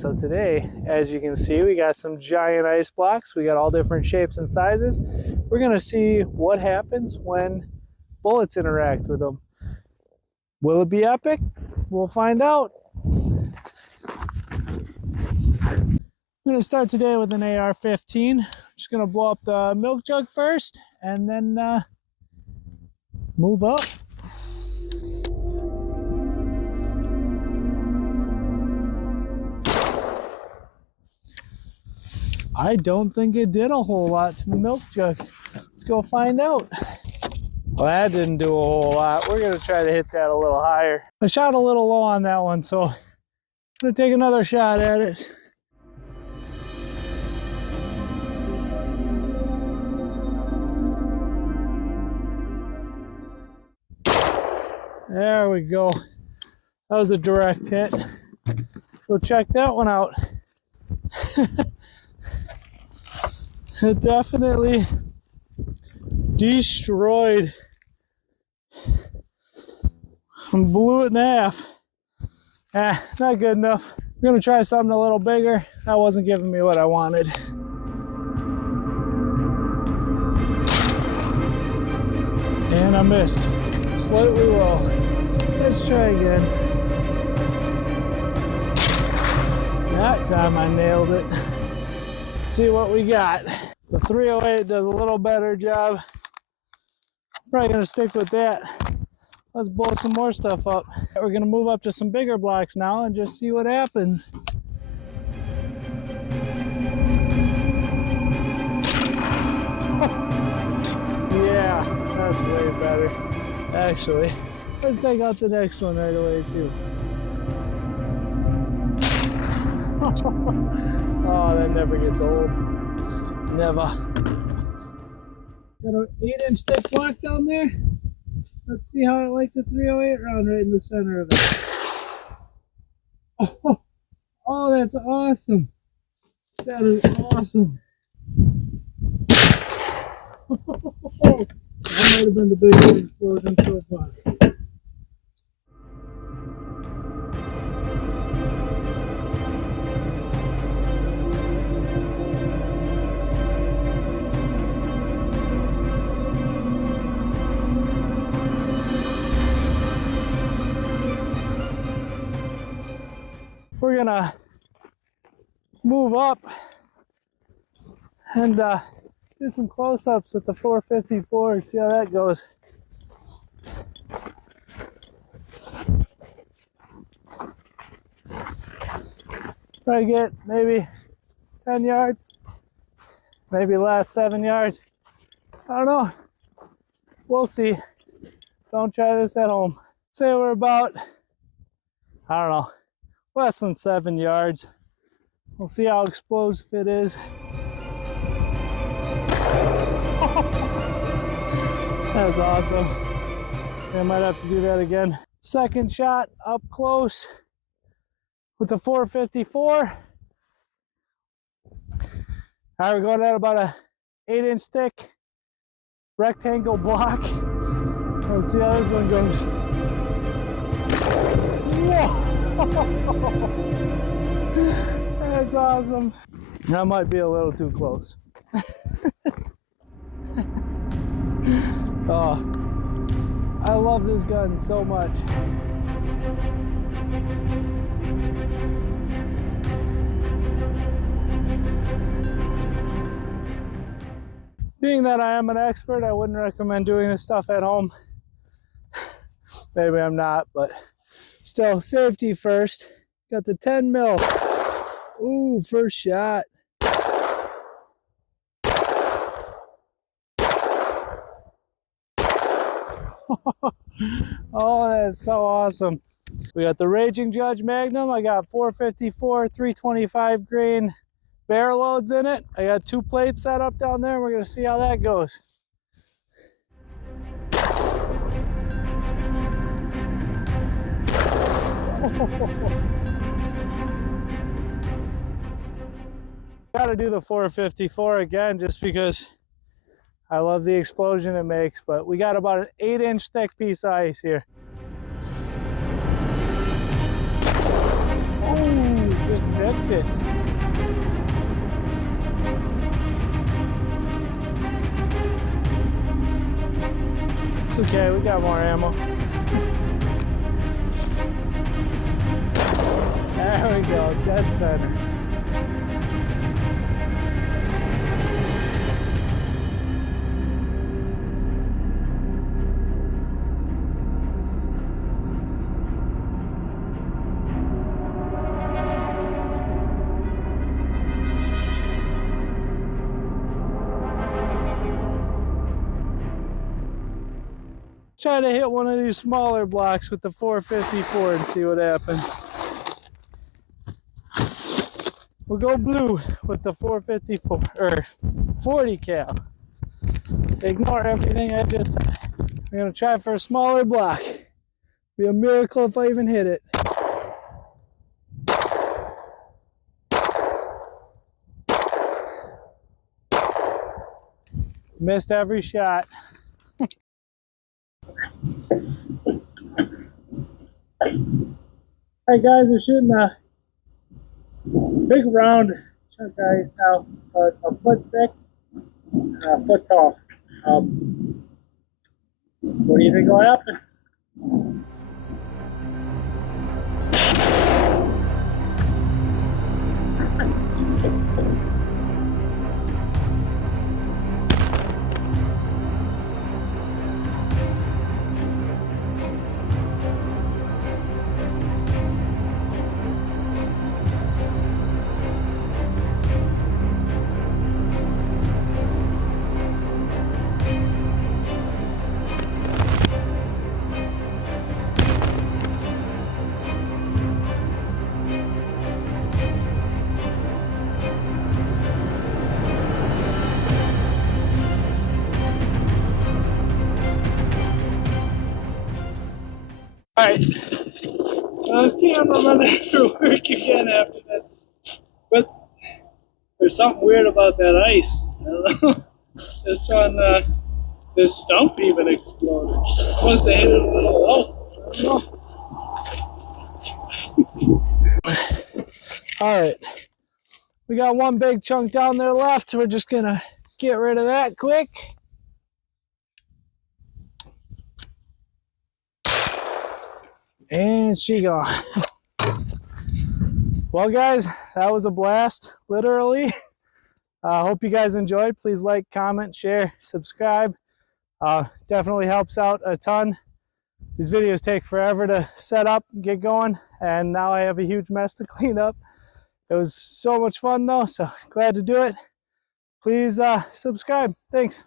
So today, as you can see, we got some giant ice blocks. We got all different shapes and sizes. We're gonna see what happens when bullets interact with them. Will it be epic? We'll find out. I'm gonna start today with an AR-15. Just gonna blow up the milk jug first and then move up. I don't think it did a whole lot to the milk jug. Let's go find out. Well, that didn't do a whole lot. We're gonna try to hit that a little higher. I shot a little low on that one, so I'm gonna take another shot at it. There we go. That was a direct hit. Go check that one out. It definitely destroyed and blew it in half. Not good enough. We're gonna try something a little bigger. That wasn't giving me what I wanted. And I missed. Slightly low. Let's try again. That time I nailed it. Let's see what we got. The 308 does a little better job. Probably gonna stick with that. Let's blow some more stuff up. We're gonna move up to some bigger blocks now and just see what happens. Yeah, that's way better. Actually, let's take out the next one right away too. Oh, that never gets old. Never. Got an 8-inch thick block down there. Let's see how it likes a 308 round right in the center of it. Oh, that's awesome. That is awesome. That might have been the biggest explosion so far. We're gonna move up and do some close-ups with the 454, see how that goes. Try to get maybe 10 yards, maybe last 7 yards. I don't know. We'll see. Don't try this at home. Say we're about, I don't know, less than 7 yards. We'll see how explosive it is. That's awesome. I might have to do that again. Second shot up close with the 454. All right, we're going at about a 8-inch thick rectangle block. Let's see how this one goes. Whoa! That's awesome. That might be a little too close. Oh, I love this gun so much. Being that I am an expert, I wouldn't recommend doing this stuff at home. Maybe I'm not, but still, safety first. Got the 10 mil. Ooh, first shot. Oh, that's so awesome. We got the Raging Judge Magnum. I got 454, 325 grain barrel loads in it. I got 2 plates set up down there. We're gonna see how that goes. Gotta do the 454 again just because I love the explosion it makes, but we got about an 8-inch thick piece of ice here. Oh, just nipped it. it. It's okay, we got more ammo. There we go, dead center. Try to hit one of these smaller blocks with the 454 and see what happens. We'll go blue with the 454 or 40 cal. Ignore everything I just said. I'm gonna try for a smaller block. Be a miracle if I even hit it. Missed every shot. Alright guys, we're shooting a big round chunk ice now, a foot thick, a foot tall. What do you think will happen? Alright, camera running through work again after this. But there's something weird about that ice. I don't know. This one, this stump even exploded. Must have hit it a little low. I don't know. Alright, we got one big chunk down there left, so we're just gonna get rid of that quick. And she gone. Well guys, that was a blast, literally. Hope you guys enjoyed. Please like, comment, share, subscribe. Definitely helps out a ton. These videos take forever to set up and get going, and now I have a huge mess to clean up. It was so much fun though, so glad to do it. Please subscribe. Thanks.